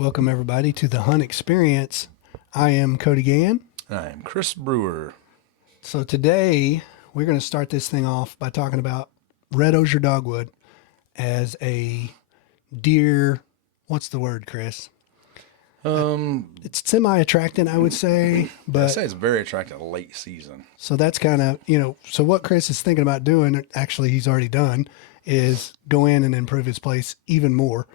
Welcome, everybody, to the Hunt Experience. I am Cody Gann. I am Chris Brewer. So today, we're going to start this thing off by talking about Red Osier Dogwood as a deer. What's the word, Chris? It's semi-attractant, I would say. But I say it's very attractive late season. so that's kind of, so what Chris is thinking about doing, actually he's already done, is go in and improve his place even more.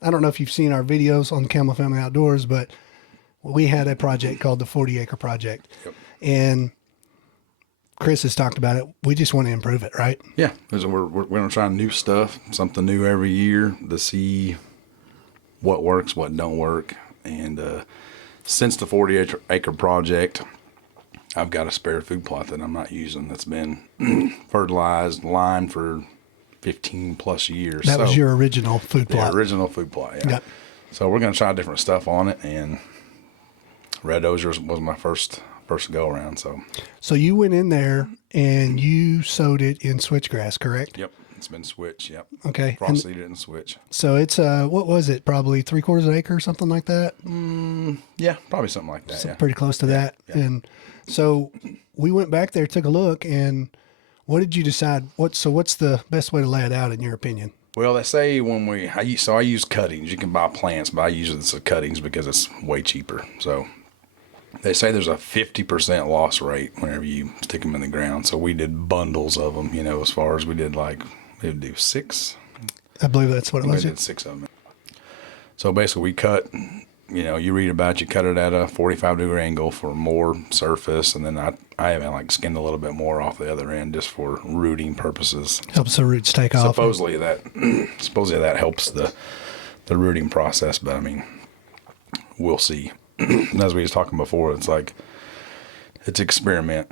I don't know if you've seen our videos on Camel Family Outdoors, but we had a project called the 40 Acre Project. Yep. And Chris has talked about it. We just want to improve it, right? Yeah, we're going to try new stuff, something new every year to see what works, what don't work. And since the 40 acre project, I've got a spare food plot that I'm not using that's been fertilized, lined for 15 plus years. That was your original food plot. The original food plot, yeah. Yep. So we're going to try different stuff on it, and Red Osier was my first go around. So you went in there and you sowed it in switchgrass, correct? Yep, it's been switch. Yep. Okay. Frost seeded and switch. So it's what was it? Probably 3/4 acre or something like that. Yeah, probably something like that. So Yeah. pretty close to that. Yeah. And so we went back there, took a look, and what did you decide? What's the best way to lay it out in your opinion? Well, they say I use cuttings. You can buy plants, but I use the cuttings because it's way cheaper. So they say there's a 50% loss rate whenever you stick them in the ground. So we did bundles of them, as far as we did we would do 6. I believe that's what it We was. did 6 of them. So basically we cut, you read about, you cut it at a 45-degree angle for more surface. And then I even skinned a little bit more off the other end just for rooting purposes. Helps the roots take off. Supposedly that helps the rooting process, but I mean, we'll see. As we was talking before, it's experiment.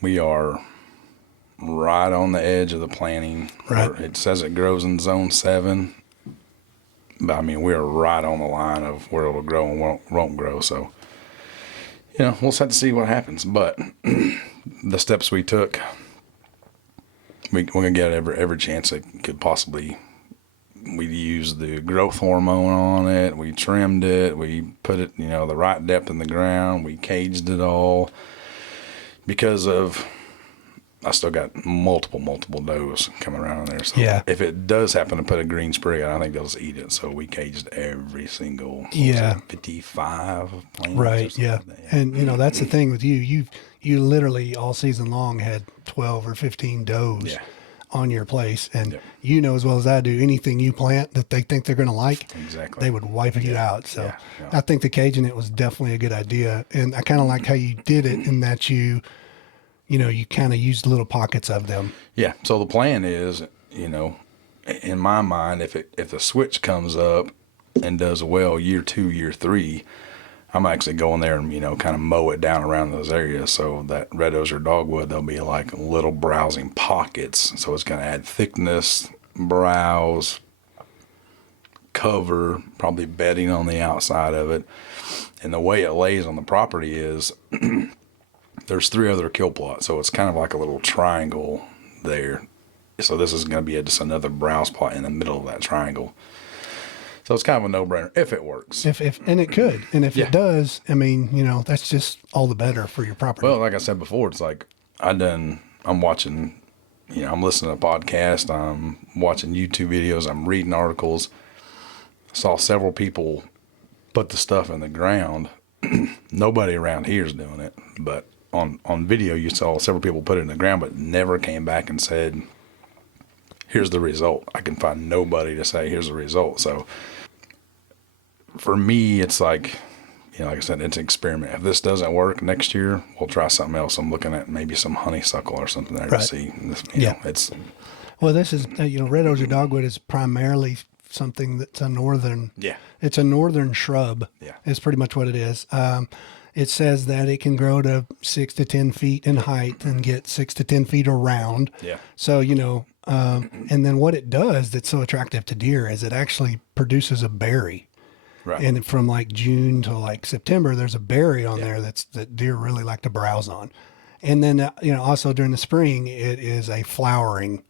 We are right on the edge of the planting. Right. It says it grows in zone 7, but I mean, we're right on the line of where it'll grow and won't grow. So, we'll just have to see what happens. But the steps we took, we're gonna get every chance it could possibly. We used the growth hormone on it. We trimmed it. We put it, the right depth in the ground. We caged it all because I still got multiple does coming around there. So Yeah. if it does happen to put a green sprig, I don't think they'll just eat it. So we caged every single 55 plants. Right. Yeah. Like that. And that's the thing with you. You literally all season long had 12 or 15 does. Yeah. On your place, and Yep. you know as well as I do, anything you plant that they think they're going to like, Exactly. they would wipe it out. So Yeah. I think the caging it was definitely a good idea, and I kind of like how you did it in that you kind of used little pockets of them. Yeah. So the plan is, in my mind, if the switch comes up and does well year 2, year 3, I'm actually going there and, kind of mow it down around those areas. So that Red Osier Dogwood, there'll be like little browsing pockets. So it's going to add thickness, browse, cover, probably bedding on the outside of it. And the way it lays on the property is there's 3 other kill plots. So it's kind of like a little triangle there. So this is going to be just another browse plot in the middle of that triangle. So it's kind of a no-brainer if it works. If and it could, and if Yeah. it does, I mean, that's just all the better for your property. Well, like I said before, it's like I'm watching, I'm listening to podcasts, I'm watching YouTube videos, I'm reading articles. Saw several people put the stuff in the ground. Nobody around here is doing it, but on video you saw several people put it in the ground, but never came back and said, here's the result. I can find nobody to say, here's the result. So for me, it's like I said, it's an experiment. If this doesn't work next year, we'll try something else. I'm looking at maybe some honeysuckle or something there Right. to see. It's Well, this is Red Osier Dogwood is primarily something that's a northern. Yeah. It's a northern shrub. Yeah. Is pretty much what it is. It says that it can grow to 6 to 10 feet in height and get 6 to 10 feet around. Yeah. So and then what it does that's so attractive to deer is it actually produces a berry. Right. And from like June to like September, there's a berry on there that deer really like to browse on. And then, also during the spring, it is a flowering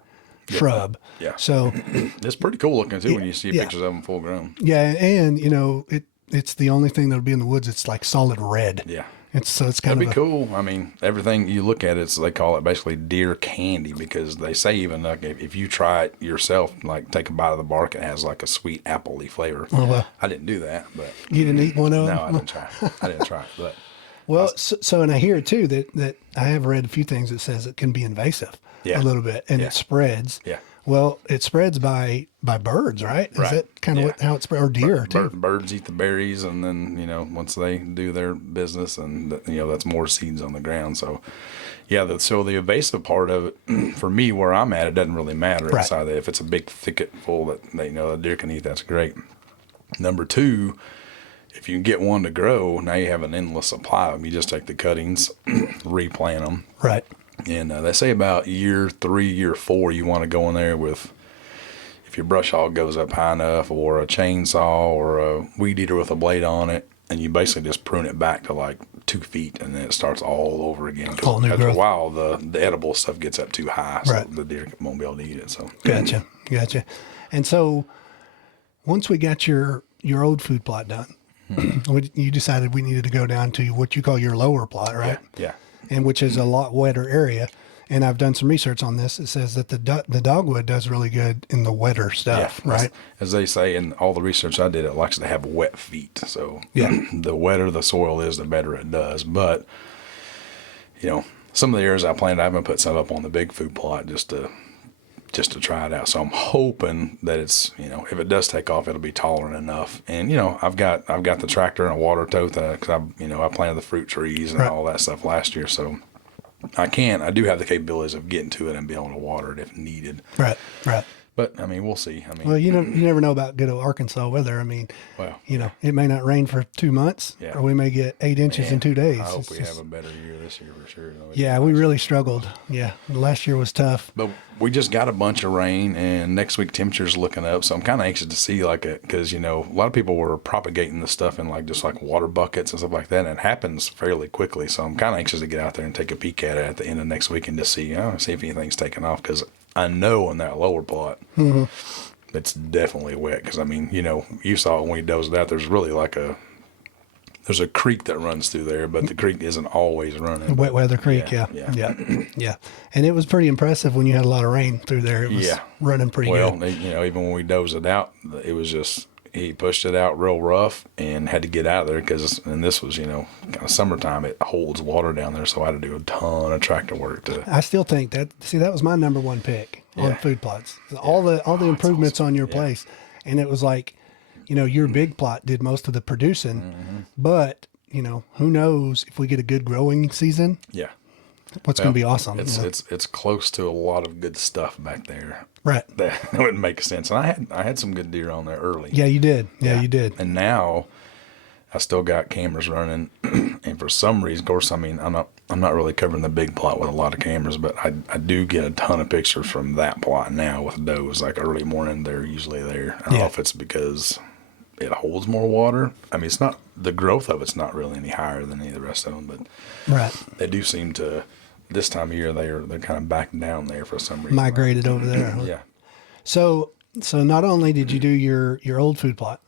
shrub. Yeah. So It's pretty cool looking too when you see yeah. pictures of them full grown. yeah, and you know it's the only thing that'll be in the woods. It's like solid red. Yeah. It's kind That'd of be cool. I mean, everything you look at, they call it basically deer candy because they say even like if you try it yourself, like take a bite of the bark, it has like a sweet appley flavor. Oh, well. I didn't do that, but You didn't eat one of them? no, I didn't try. I didn't try it, but Well, so and I hear too that I have read a few things that says it can be invasive Yeah. a little bit, and Yeah. it spreads. Yeah. Well, it spreads by birds, right? Is Right. that kind of Yeah. how it spreads, or deer too? birds eat the berries, and then once they do their business, and that's more seeds on the ground. So, yeah. So the invasive part of it, for me, where I'm at, it doesn't really matter Right. inside there. If it's a big thicket full that the deer can eat, that's great. Number two, if you can get one to grow, now you have an endless supply of them. You just take the cuttings, replant them, Right. and they say about year 3, year 4, you want to go in there with, if your brush hog goes up high enough, or a chainsaw, or a weed eater with a blade on it, and you basically just prune it back to like 2 feet, and then it starts all over again. 'Cause All new after growth. a while, the edible stuff gets up too high, so Right. the deer won't be able to eat it. So Gotcha. And so once we got your old food plot done, you decided we needed to go down to what you call your lower plot, right? yeah. And which is a lot wetter area. And I've done some research on this. It says that the dogwood does really good in the wetter stuff, right? As they say in all the research I did, it likes to have wet feet. So Yeah. the wetter the soil is, the better it does. But, some of the areas I planted, I'm going to put some up on the big food plot just to try it out. So I'm hoping that it's, if it does take off, it'll be tolerant enough. And, I've got the tractor and a water tote because I planted the fruit trees and Right. all that stuff last year. So I do have the capabilities of getting to it and being able to water it if needed. Right. But we'll see. Well, you never know about good old Arkansas weather. Well, it may not rain for 2 months, Yeah. or we may get 8 inches in 2 days. I hope It's we just- have a better year this year for sure. Yeah, we really struggled. Yeah, last year was tough. But we just got a bunch of rain, and next week temperature's looking up. So I'm kind of anxious to see because a lot of people were propagating the stuff in just water buckets and stuff like that, and it happens fairly quickly. So I'm kind of anxious to get out there and take a peek at it at the end of next week and just see if anything's taken off, because I know in that lower plot. Mm-hmm. It's definitely wet because you saw it when we dozed out. There's really there's a creek that runs through there, but the creek isn't always running. Wet weather creek, Yeah, yeah. And it was pretty impressive when you had a lot of rain through there. It was running pretty good. Even when we dozed it out, it was just he pushed it out real rough and had to get out of there and this was kind of summertime. It holds water down there, so I had to do a ton of tractor work to. I still think that was my number one pick on food plots. All the improvements on your place, and it was like, your big plot did most of the producing, but who knows if we get a good growing season? Yeah. What's going to be awesome? It's close to a lot of good stuff back there. Right. That wouldn't make sense. And I had some good deer on there early. Yeah, you did. Yeah, you did. And now I still got cameras running, and for some reason, of course, I'm not really covering the big plot with a lot of cameras, but I do get a ton of pictures from that plot now with does. Like early morning, they're usually there. I don't know if it's because it holds more water. It's not, the growth of it's not really any higher than any of the rest of them, but right. They do seem to. This time of year, they're kind of back down there for some reason. Migrated over there. Huh? Yeah. So not only did you do your old food plot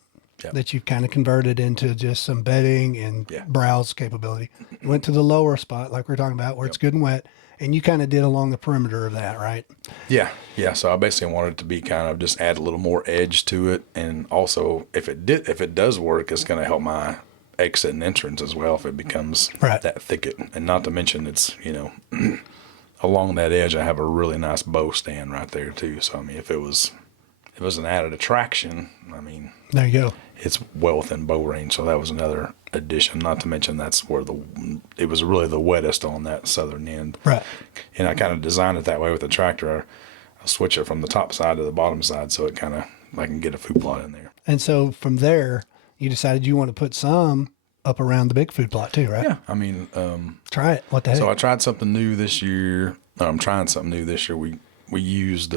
Yep. that you've kind of converted into just some bedding and browse capability, you went to the lower spot like we we're talking about where it's good and wet, and you kind of did along the perimeter of that, right? Yeah. So I basically wanted it to be kind of just add a little more edge to it, and also if it does work, it's going to help my exit and entrance as well if it becomes that thicket. And not to mention it's along that edge I have a really nice bow stand right there too. So if it was an added attraction, There you go. it's well within bow range. So that was another addition. Not to mention that's where it was really the wettest on that southern end. Right. And I kind of designed it that way with the tractor. I'll switch it from the top side to the bottom side so I can get a food plot in there. And so from there, you decided you want to put some up around the big food plot too, right? Yeah. Try it. What the heck? So I tried something new this year. I'm trying something new this year. We used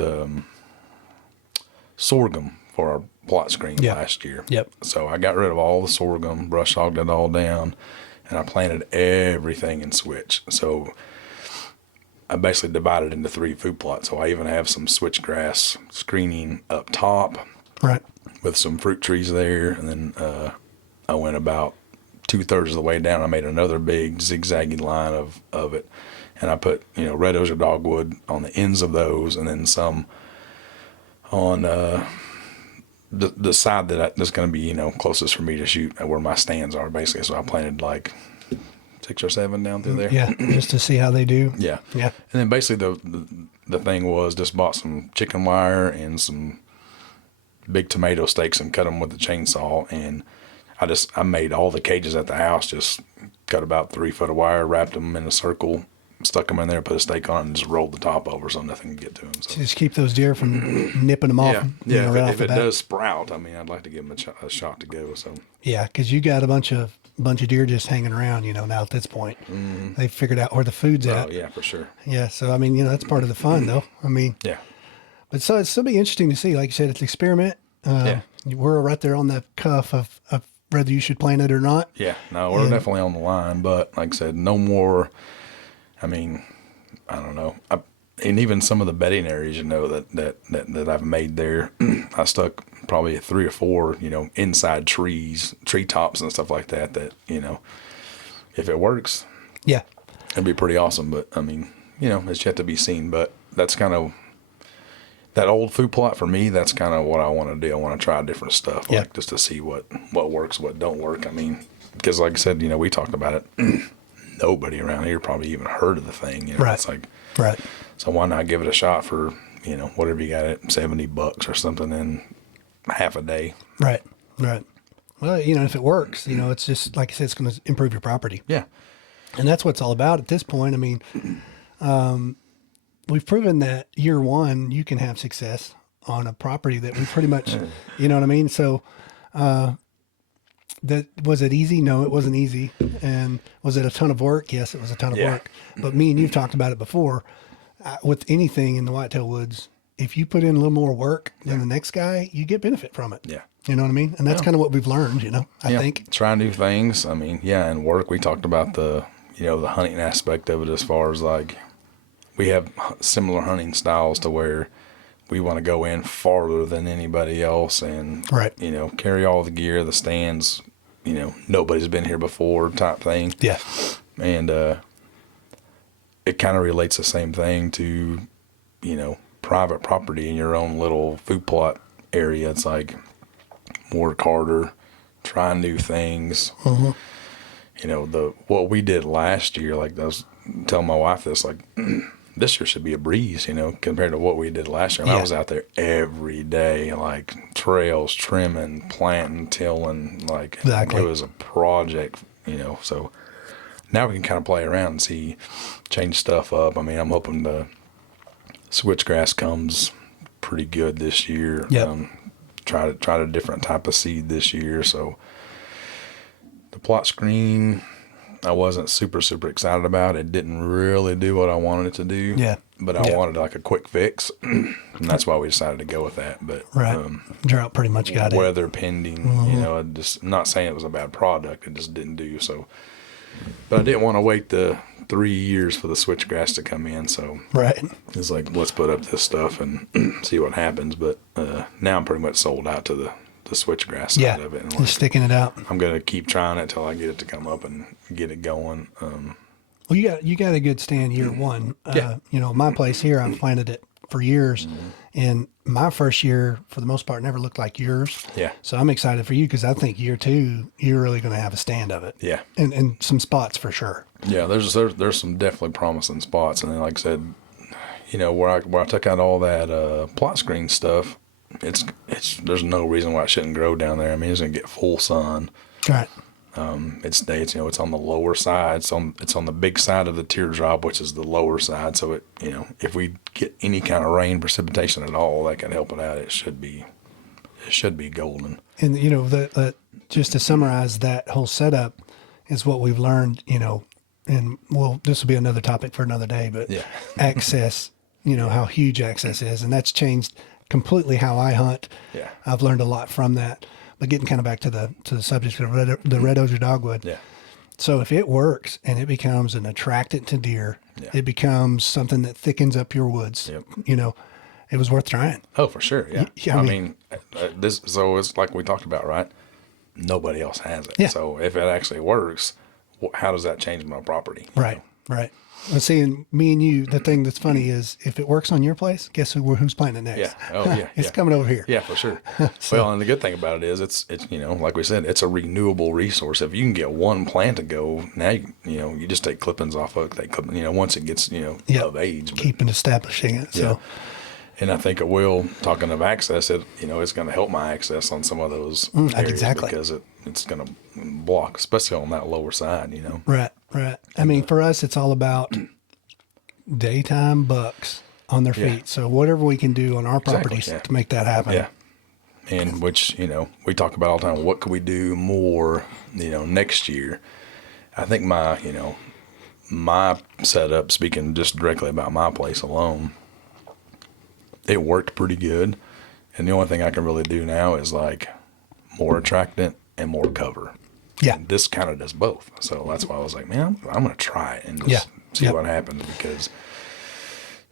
sorghum for our plot screen last year. Yep. So I got rid of all the sorghum, brush hogged it all down, and I planted everything in switch. So I basically divided into 3 food plots. So I even have some switchgrass screening up top Right. with some fruit trees there. And then I went about 2/3 of the way down. I made another big zigzaggy line of it. And I put, Red Osier Dogwood on the ends of those, and then some on the side that's going to be, closest for me to shoot at where my stands are, basically. So I planted like 6 or 7 down through there. Yeah, just to see how they do. Yeah. Yeah. And then basically the thing was just bought some chicken wire and some big tomato steaks and cut them with the chainsaw. And I made all the cages at the house, just cut about 3 foot of wire, wrapped them in a circle, stuck them in there, put a stake on it, and just rolled the top over so nothing can get to them. So. Just keep those deer from nipping them off. Yeah. Right If it does sprout, I mean, I'd like to give them a shot to go. So. Yeah, because you got a bunch of deer just hanging around, now at this point. Mm-hmm. They've figured out where the food's at. Oh, yeah, for sure. Yeah, so, I mean, that's part of the fun, though. I mean, yeah. But so it's still be interesting to see. Like you said, it's an experiment. We're right there on the cuff of whether you should plant it or not. Yeah, no, we're definitely on the line. But like I said, no more. I mean, I don't know. And even some of the bedding areas, that I've made there, I stuck probably 3 or 4, inside treetops and stuff like that. That if it works, yeah, it'd be pretty awesome. But I mean, it's yet to be seen. But that's kind of that old food plot for me. That's kind of what I want to do. I want to try different stuff, like just to see what works, what don't work. I mean, because like I said, we talked about it. Nobody around here probably even heard of the thing. Right. It's like, right. So why not give it a shot for, whatever you got it, $70 or something in half a day. Right. Right. Well, if it works, it's just, like I said, it's going to improve your property. Yeah. And that's what it's all about at this point. I mean, we've proven that year one, you can have success on a property that we pretty much, you know what I mean? So, was it easy? No, it wasn't easy. And was it a ton of work? Yes, it was a ton of work. But me and you've talked about it before. With anything in the whitetail woods, if you put in a little more work than the next guy, you get benefit from it. Yeah. You know what I mean? And that's kind of what we've learned, I think. Try new things. I mean, and work. We talked about the hunting aspect of it, as far as like we have similar hunting styles to where we want to go in farther than anybody else and, carry all the gear, the stands, nobody's been here before type thing. Yeah. And it kind of relates the same thing to, private property in your own little food plot area. It's like work harder, try new things. Mm-hmm. What we did last year, like I was telling my wife this, like this year should be a breeze, compared to what we did last year. And I was out there every day, like trails, trimming, planting, tilling, like exactly. It was a project, so now we can kind of play around and see, change stuff up. I mean, I'm hoping the switchgrass comes pretty good this year. Yep. Tried a different type of seed this year. So the plot screen, I wasn't super excited about. It didn't really do what I wanted it to do. Yeah. But I wanted like a quick fix, and that's why we decided to go with that. But drought pretty much got it. Weather pending, I'm not saying it was a bad product. It just didn't do so. But I didn't want to wait the 3 years for the switchgrass to come in, so it's like, let's put up this stuff and see what happens. But now I'm pretty much sold out to the switchgrass side of it. And just sticking it out. I'm gonna keep trying it till I get it to come up and get it going. Well, you got a good stand year one. My place here, I've planted it for years, and my first year, for the most part, never looked like yours. Yeah. So I'm excited for you because I think year two, you're really going to have a stand of it. Yeah. And some spots for sure. Yeah, there's some definitely promising spots, and then like I said, where I took out all that plot screen stuff, it's there's no reason why it shouldn't grow down there. I mean, it's gonna get full sun. Right. It stays, it's on the lower side. It's on the big side of the teardrop, which is the lower side. So it, if we get any kind of rain, precipitation at all, that can help it out. It should be golden. And just to summarize that whole setup is what we've learned, and this will be another topic for another day, but access, how huge access is, and that's changed completely how I hunt. Yeah. I've learned a lot from that. But getting kind of back to the subject of the Red Osier Dogwood. Yeah. So if it works and it becomes an attractant to deer, Yeah. it becomes something that thickens up your woods. Yep. You know, it was worth trying. Oh, for sure. Yeah. Yeah, I I mean- mean, so it's like we talked about, right? Nobody else has it. Yeah. So if it actually works, how does that change my property? you Right. know? Right. Well, seeing me and you, the thing that's funny is if it works on your place, guess who's planting it next? Yeah. Oh, yeah. It's yeah. coming over here. Yeah, for sure. Well, and the good thing about it is it's like we said, it's a renewable resource. If you can get one plant to go, now you just take clippings off of it. Once it gets Yeah. of age. But, Keeping establishing it. So, and I think it will. Talking of access, it's going to help my access on some of those areas exactly. because it's going to block, especially on that lower side. right. Right. I mean, for us, it's all about daytime bucks on their Yeah. feet. So whatever we can do on our properties yeah. to make that happen. Yeah. And which, we talk about all the time, what could we do more, next year? I think my setup, speaking just directly about my place alone, it worked pretty good. And the only thing I can really do now is like more attractant and more cover. Yeah. And this kind of does both. So that's why I was like, man, I'm going to try it and just Yeah. see Yep. what happens because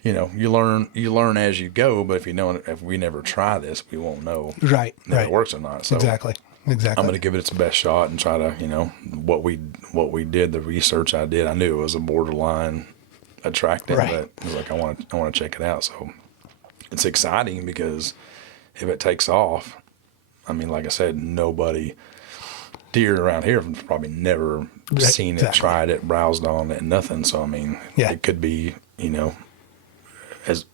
you learn as you go, but if we never try this, we won't know Right. if Right. it works or not. So Exactly. I'm going to Exactly. give it its best shot and try to, what we did, the research I did, I knew it was a borderline attractant, Right. but I was like, I want to check it out. So it's exciting because if it takes off, I mean, like I said, deer around here have probably never Right, seen it, exactly. tried it, browsed on it, nothing. So I mean, Yeah. it could be, as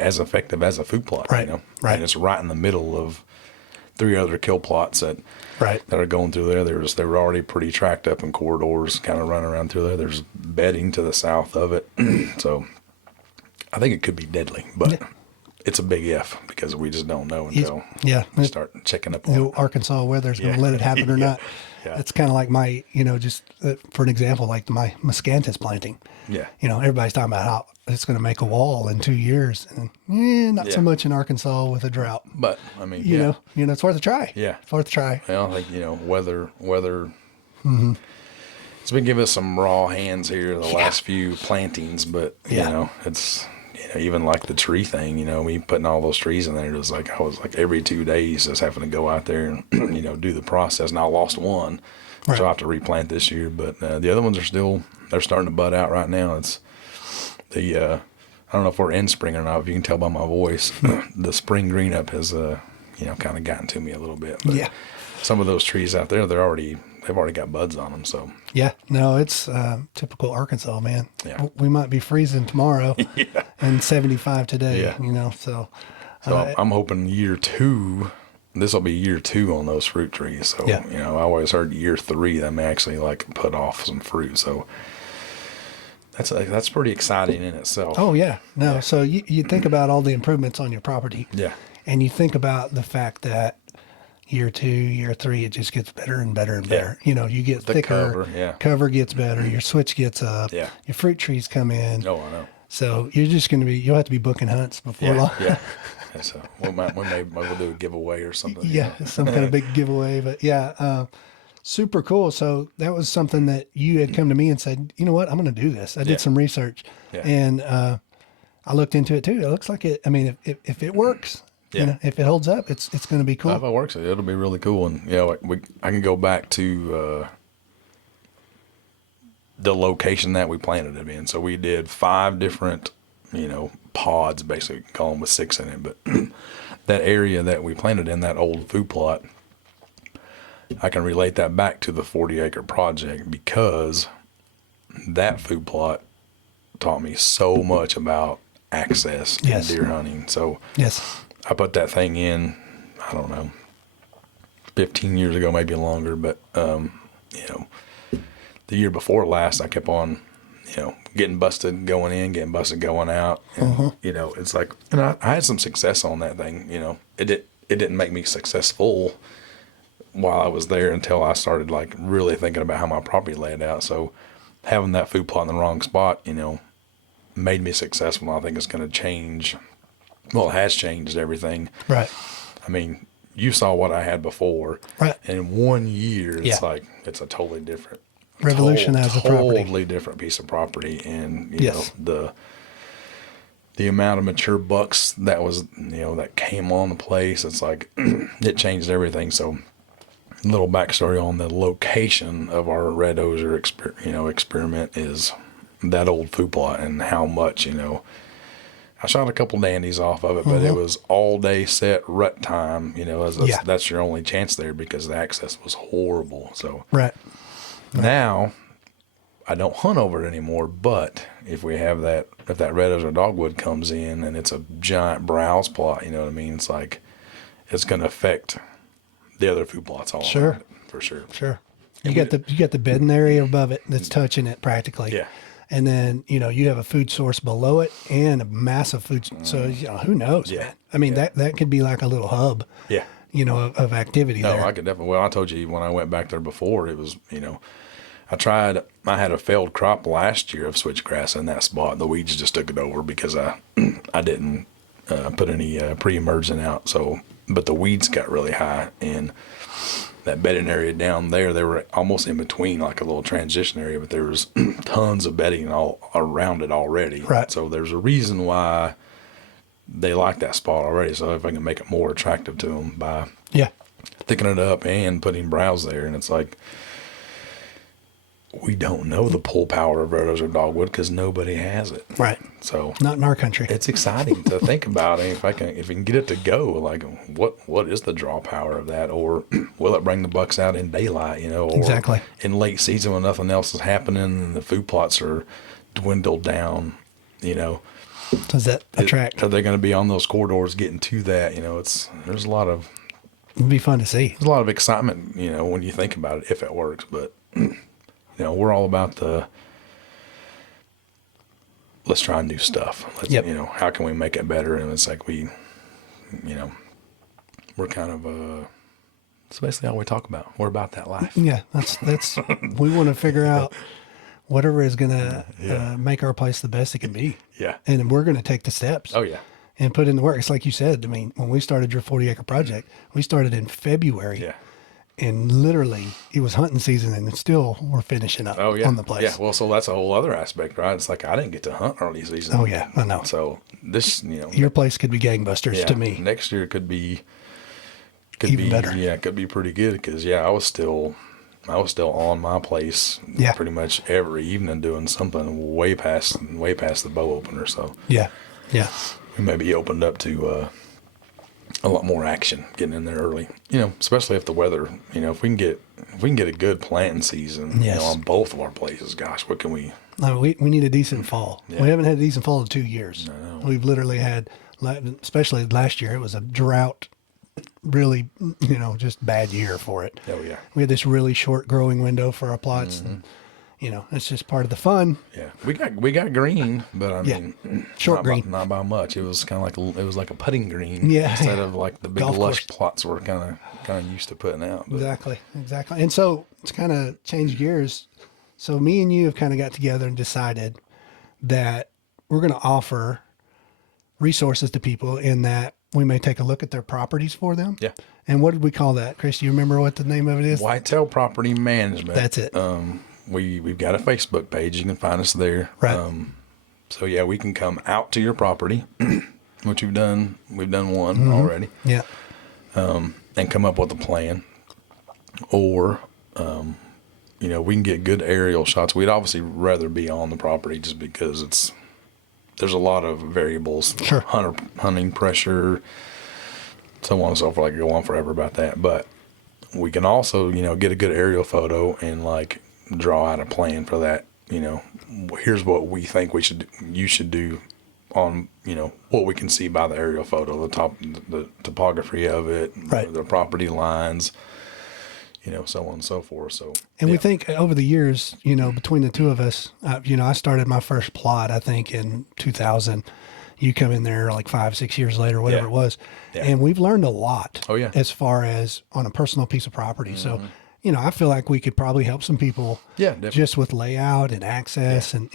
effective as a food plot, Right, right. And it's right in the middle of 3 other kill plots that Right. are going through there. They were already pretty tracked up in corridors, kind of running around through there. There's bedding to the south of it, so I think it could be deadly, but Yeah. it's a big if because we just don't know until Yeah. we start checking up on You know, it. Arkansas weather's going Yeah. to let it happen or Yeah. not. Yeah. It's kind of like my, just for an example, like my miscanthus planting. Yeah. Everybody's talking about how it's going to make a wall in 2 years, and not so Yeah. much in Arkansas with a drought. But I mean, You know, it's worth a try. Yeah. It's worth a try. Well, I think weather. Mm-hmm. It's been giving us some raw hands here the last few plantings, but Yeah. it's even like the tree thing. Me putting all those trees in there. It was like I was like every 2 days just having to go out there and do the process. And I lost one, Right. so I have to replant this year. But the other ones they're starting to bud out right now. It's the I don't know if we're in spring or not. If you can tell by my voice, the spring green up has kind of gotten to me a little bit. But Yeah. some of those trees out there, they've already got buds on them. So Yeah. No, it's typical Arkansas, man. Yeah. We might be freezing tomorrow yeah. and 75 today, Yeah. so. So I'm hoping year 2. This will be year 2 on those fruit trees. So Yeah. I always heard year 3 they may actually like put off some fruit. So that's pretty exciting in itself. Oh, yeah. No, so you think about all the improvements on your property. Yeah. And you think about the fact that year 2, year 3, it just gets better and better and better. You get The thicker. cover, yeah. Cover gets better. Your switch gets up. Yeah. Your fruit trees come in. Oh, I know. So you're just going to you'll have to be booking hunts before Yeah. long. Yeah. And so we might do a giveaway or something. Yeah, some kind of big giveaway. But yeah, super cool. So that was something that you had come to me and said, you know what, I'm going to do this. I did Yeah. some research Yeah. and I looked into it too. It looks like it. I mean, if it works, Yeah. if it holds up, it's going to be cool. If it works, it'll be really cool. And I can go back to the location that we planted it in. So we did 5 different, pods, basically, call them with 6 in it. But that area that we planted in, that old food plot, I can relate that back to the 40-acre project because that food plot taught me so much about access and Yes. deer hunting. So Yes. I put that thing in, I don't know, 15 years ago, maybe longer, but, the year before last, I kept on, getting busted going in, getting busted going out. And, it's like, and I had some success on that thing, it didn't make me successful while I was there until I started like really thinking about how my property laid out. So having that food plot in the wrong spot, made me successful. I think it's going to change. Well, it has changed everything. Right. I mean, you saw what I had before. Right. In 1 year, it's Yeah. like, it's a totally different, Revolutionize the property. totally different piece of property. And, Yes. the amount of mature bucks that was, that came on the place, it's like, it changed everything. So, little backstory on the location of our Red Osier experiment is that old food plot, and how much, I shot a couple dandies off of it, but it was all day set rut time, that's your only chance there because the access was horrible. So Right. now I don't hunt over it anymore, but if that Red Osier Dogwood comes in and it's a giant browse plot, you know what I mean? It's like, it's going to affect the other food plots all Sure. around it, for sure. Sure. You got the bedding area above it that's touching it practically. Yeah. And then, you have a food source below it and a massive food. So, who knows? Yeah. Man? I mean, that could be like a little hub, Yeah. of activity No, there. I could definitely. Well, I told you when I went back there before, it was, I had a failed crop last year of switchgrass in that spot. The weeds just took it over because I didn't put any pre-emergent out. So, but the weeds got really high, and that bedding area down there, they were almost in between, like a little transition area, but there was tons of bedding all around it already. Right. So there's a reason why they like that spot already. So if I can make it more attractive to them by Yeah. thickening it up and putting browse there, and it's like, we don't know the pull power of Red Osier Dogwood because nobody has it. Right. So Not in our country. it's exciting to think about. And if we can get it to go, like what is the draw power of that, or will it bring the bucks out in daylight? Or Exactly. in late season when nothing else is happening and the food plots are dwindled down. Does that attract? Are they going to be on those corridors getting to that? There's a lot of It'd be fun to see. excitement. When you think about it, if it works, but. We're all about let's try new stuff. Yep. How can we make it better? And it's like we're kind of, it's basically all we talk about. We're about that life. Yeah. That's we want to figure out whatever is going to make our place the best it can be. Yeah. And we're going to take the steps. Oh, yeah. And put in the work. It's like you said. I mean, when we started your 40-acre project, we started in February. Yeah. And literally, it was hunting season, and still we're finishing up on the place. Yeah. Well, so that's a whole other aspect, right? It's like I didn't get to hunt early season. Oh, yeah. I know. So this, Your place could be gangbusters to me. Next year could be Even better. Yeah, it could be pretty good because I was still on my place pretty much every evening doing something way past the bow opener. So Yeah. Yeah. we maybe opened up to a lot more action getting in there early. Especially if the weather. If we can get a good planting season. Yes. On both of our places. Gosh, what can we? No, we need a decent fall. Yeah. We haven't had a decent fall in 2 years. No. We've literally had, especially last year, it was a drought. Really, just bad year for it. Oh yeah. We had this really short growing window for our plots. And, it's just part of the fun. Yeah, we got green, but I mean, Short green. not by much. It was kind of like a putting green, Yeah. instead of like the big Golf lush course. plots we're kind of used to putting out. But Exactly. And so it's kind of changed gears. So me and you have kind of got together and decided that we're going to offer resources to people in that we may take a look at their properties for them. Yeah. And what did we call that, Chris? Do you remember what the name of it is? Whitetail Property Management. That's it. We've got a Facebook page. You can find us there. Right. So yeah, we can come out to your property, which we've done. We've done one already. Yeah. And come up with a plan, or we can get good aerial shots. We'd obviously rather be on the property just because there's a lot of variables. Sure. Hunting pressure, so on and so forth. I could go on forever about that, but we can also get a good aerial photo and draw out a plan for that. Here's what we think you should do on what we can see by the aerial photo, the topography of it, Right. the property lines, so on and so forth. So And we think over the years, between the two of us, I started my first plot, I think in 2000. You come in there like 5-6 years later, whatever Yeah. it was. Yeah. And we've learned a lot Oh, yeah. as far as on a personal piece of property. So, I feel like we could probably help some people Yeah, definitely. just with layout and access and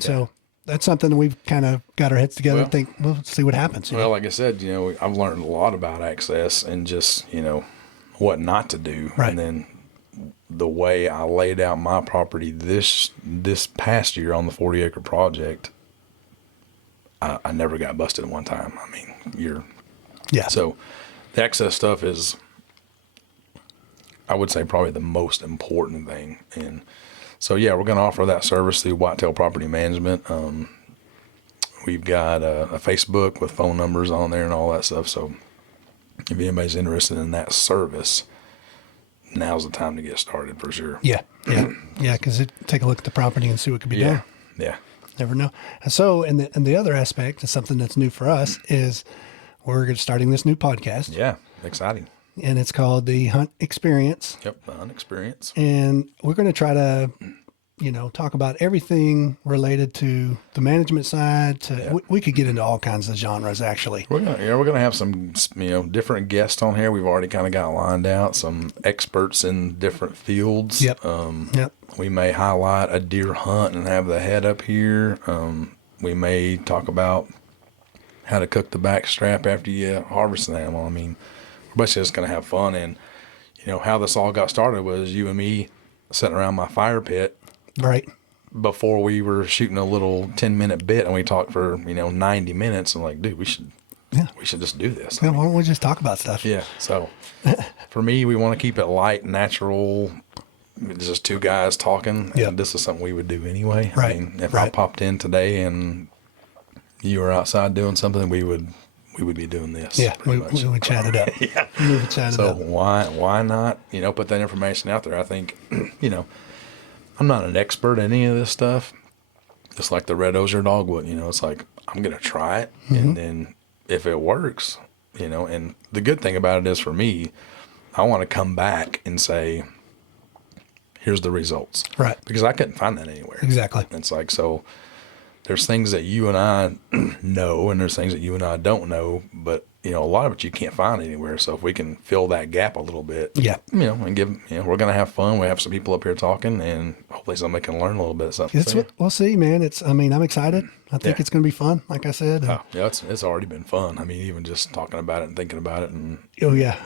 so that's something that we've kind of got our heads together Well- and think, we'll see what happens. Well, like I said, I've learned a lot about access and just, what not to do. Right. And then the way I laid out my property this past year on the 40-acre project, I never got busted one time. I mean, Yeah. So the access stuff is, I would say, probably the most important thing. And so, yeah, we're going to offer that service through Whitetail Property Management. We've got a Facebook with phone numbers on there and all that stuff. So if anybody's interested in that service, now's the time to get started for sure. Yeah. Yeah. Yeah. Because take a look at the property and see what could be done. Yeah. Never know. And so, and the other aspect is something that's new for us is we're starting this new podcast. Yeah. Exciting. And it's called the Hunt Experience. Yep. The Hunt Experience. And we're going to try to, talk about everything related to the management side. We could get into all kinds of genres, actually. We're gonna have some different guests on here. We've already kind of got lined out some experts in different fields. Yep. Yep. We may highlight a deer hunt and have the head up here. We may talk about how to cook the back strap after you harvest an animal. I mean, we're basically just gonna have fun. And how this all got started was you and me sitting around my fire pit. Right. Before we were shooting a little 10-minute bit, and we talked for 90 minutes. I'm like, dude, we should just do this. Yeah, why don't we just talk about stuff? Yeah. So for me, we want to keep it light, natural. It's just two guys talking. Yeah. And this is something we would do anyway. Right. I mean, if I popped in today and you were outside doing something, we would be doing this. Yeah, we would chat it up. Yeah. We would chat it So up. why not, put that information out there? I think, I'm not an expert in any of this stuff. It's like the Red Osier Dogwood, it's like, I'm going to try it. Mm-hmm. And then if it works, and the good thing about it is for me, I want to come back and say, here's the results. Right. Because I couldn't find that anywhere. Exactly. It's like, so there's things that you and I know, and there's things that you and I don't know, but a lot of it you can't find anywhere. So if we can fill that gap a little bit, Yeah. and give, we're going to have fun. We have some people up here talking, and hopefully somebody can learn a little bit of something. So, We'll see, man. I'm excited. I think Yeah. it's going to be fun. Like I said. yeah, it's already been fun. I mean, even just talking about it and thinking about it, and Oh yeah.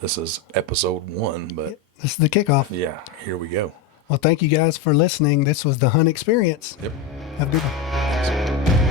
this is episode 1, but This is the kickoff. yeah, here we go. Well, thank you guys for listening. This was the Hunt Experience. Yep. Have a good one.